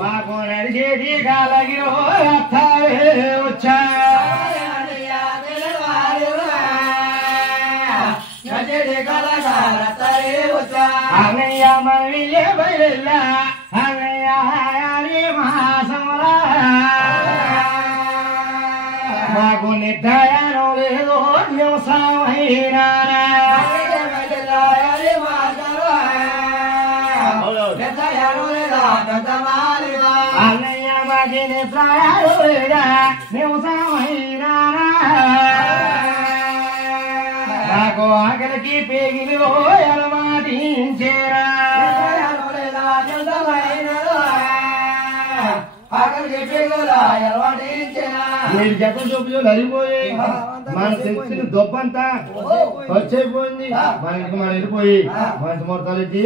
మాకు నడిచేది కాలగిరో వచ్చా అన్నయ్య మనవిలే బయలులా అన్నయ్య మహాసమరా మాకు నిర్దయానం లేదు వ్యవసాయమైనా అన్నయ్య మాకి నిర్దయాలు లేదా వ్యవసాయమైనా నాకు ఆకలికి పేగిలో ఎలమాటించేరా మీరు జతం చూపులు అరిగిపోయి మన తెచ్చిన దొబ్బంతా వచ్చైపోయింది మన ఇంటికి మనం వెళ్ళిపోయి మంచి మొత్తాలు ఇచ్చి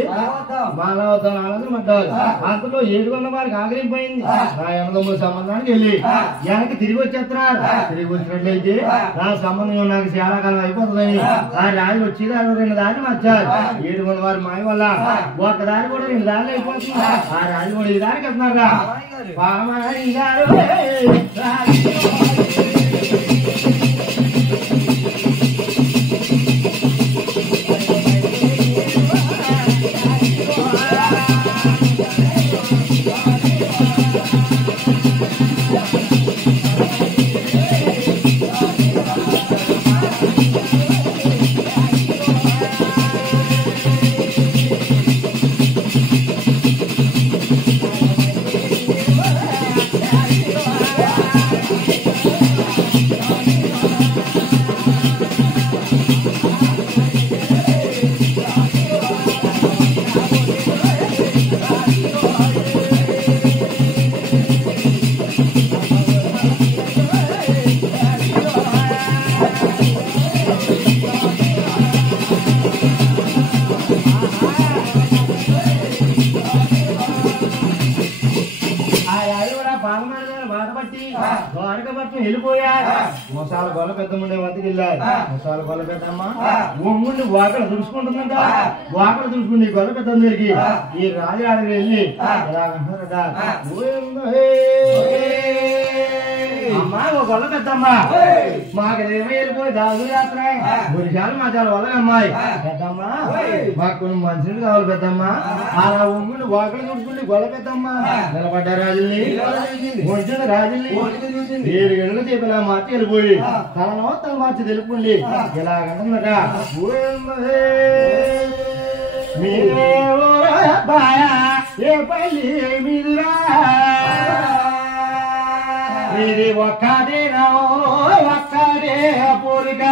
మానవతాలు ఆనందం పడ్డారు అంతలో 700 వారికి ఆగ్రహింపోయింది నా ఎనదమ్ముల సంబంధానికి వెళ్ళి వెనక్కి తిరిగి వచ్చేస్తున్నారు తిరిగి వచ్చినట్లయితే నా సంబంధం నాకు చాలా కాలం అయిపోతుందని ఆ రాజు వచ్చి 2 దారి మార్చారు 700 వారి మాయ వల్ల ఒక దారి కూడా 2 దారులు అయిపోతుంది ఆ రాజు కూడా ఈ దారికి వెళ్తున్నారా పామాయి గారు వెళ్ళిపోయారు మొసాల గొల్ల పెద్దమ్మండే వద్దకు వెళ్ళారు మొసాల గొల్ల పెద్దమ్మ ఒంగుండి వాకలు తుడుచుకుంటుందంట వాకలు తుడుచుకుండి గొల్ల పెద్దమ్మ దగ్గరికి ఈ రాజు ఆడకి వెళ్ళి ఎలాగంటారట అమ్మా ఓ గొల్ల పెద్దమ్మ మాకు ఏమై వెళ్ళిపోయి దాదు యాత్ర గురిశాలు మా చాలా వల్ల అమ్మాయి పెద్దమ్మ మాకు కొన్ని మనుషులు కావాలి పెద్దమ్మ అలా ఒంగుండి వాకలు తుడుచుకుండి గొల్ల పెద్దమ్మ నిలబడ్డ రాజుల్ని వచ్చిన రాజుల్ని 7 గంటల సేపు ఇలా మార్చి వెళ్ళిపోయి తనలో తన మార్చి తెలుపుకోండి ఇలాగంటుందట మీరే బాయా ఏ పల్లి మీదురా ఇది ఒక్కడే ఒక్కడే పూరిక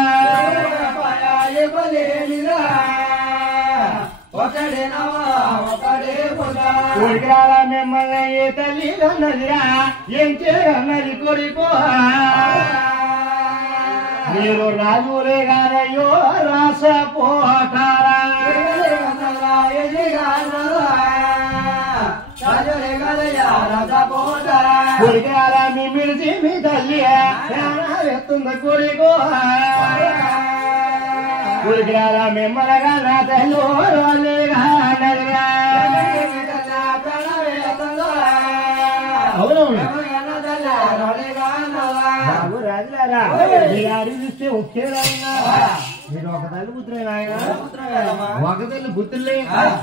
కొడుకురాలా మిమ్మల్ని ఏ తల్లి అన్నదిరా ఏం చేయన్నది కొడుకో మీరు రాజులే గారయ్యో రాసపోటారా కొడుకురాలా మీ మిడిచి మీ తల్లి ఎత్తుంద కొడుకో కొడుకురాలా మిమ్మల్గా నా తల్లి రాలేగా అవునవును రాజులారా మీరు అడిగి చూస్తే ఒకే మీరు ఒక తల్లి పుత్రులే నాయన ఒక తల్లి పుత్రులే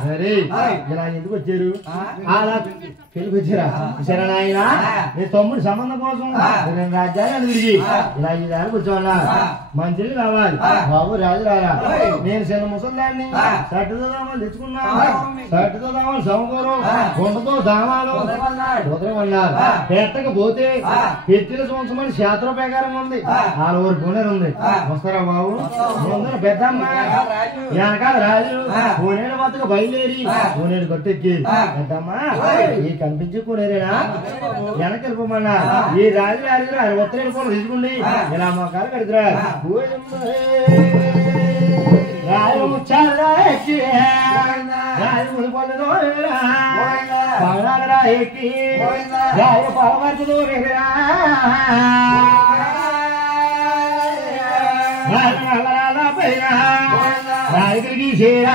సరే ఇలా ఎందుకు వచ్చారు అలా పెళ్లికి వచ్చారా సరే నాయన నీ తమ్ముడు సంబంధం కోసం 2 రాజ్యాలు తిరిగి ఇలా ఈ దానికి వచ్చావన్నా మంచిది కావాలి బాబు రాజులారా నేను చిన్న ముసలిదాన్ని సట్టుతో దామాలు తెచ్చుకున్నా సట్టుతో దామాలు సమకూరం గుండతో దామాలు కుదరమన్నారు పెట్టకపోతే పెట్టిన సంవత్సరం శాస్త్ర ప్రకారం ఉంది 6 వరకు ఉంది వస్తారా బాబు ముందర పెద్దమ్మ వెనకాల రాజు కోనేడు బతుకు బయలుదేరి కోనేడు కొట్టెక్కి పెద్దమ్మ ఈ కనిపించి కోనేరేనా వెనక వెళ్ళిపోమన్నా ఈ రాజు రాజు ఆయన ఒత్తిడి కూడా తీసుకుండి ఇలా మొక్కలు కడుతురా రాజు ముచ్చారా ఎక్కి రాజు ముడిపొందు పగడాలరా ఎక్కి రాజు పలవరకు దూరేరా రాజుకి చేరా